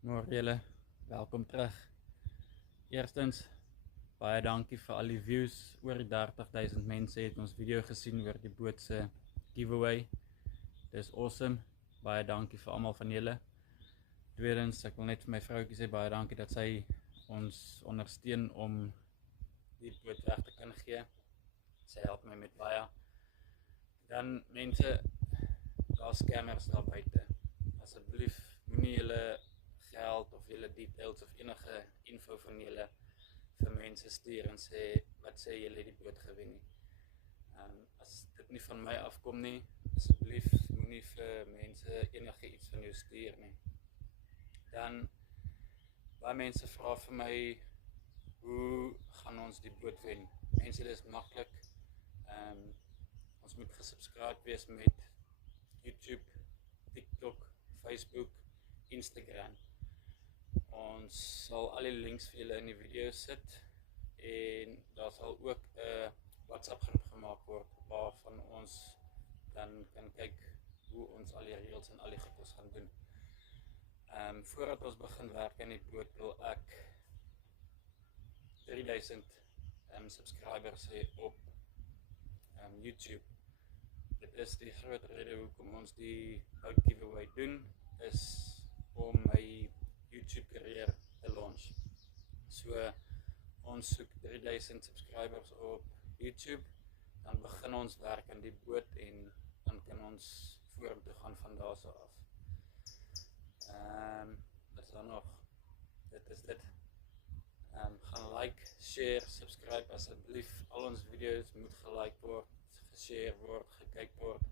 Môre julle, welkom terug. Eerstens, baie dankie vir al die views. Oor die 30.000 mense het ons video gesien oor die boot se giveaway. Dis awesome. Baie dankie vir almal van julle. Tweedens, ek wil net vir my vroukie sê baie dankie dat sy ons ondersteun om die boot weg te kan gee. Sy help my met baie. Dan mense, daar scammers daar buite. Asseblief moenie julle geld of julle details of enige info van julle vir mense stuur en sê wat sê julle die boot gewen nie. As dit nie van my afkom nie, asseblief moenie vir mense enige iets van jou stuur nie. Dan baie mense vra vir my, hoe gaan ons die boot wen? Mense, dit is maklik. Ons moet gesubscribe wees met YouTube, TikTok, Facebook, Instagram. Ons sal al die links vir julle in die video sit en daar sal ook 'n WhatsApp groep gemaak word waarvan ons dan kan kyk hoe ons al die reels en al die goeders gaan doen. Voordat ons begin werk aan die boot wil ek 3000 subscribers hê op YouTube. Dit is die groot rede hoekom ons die boat giveaway doen, is om my YouTube carrière te launch. So ons soek 3000 subscribers op YouTube, dan begin ons werk aan die boot en dan kan ons vorentoe gaan van daarso af. Wat is dan nog? Dit is dit. Gaan like, share, subscribe asseblief. Al ons video's moet gelike word, geshare word, gekyk word.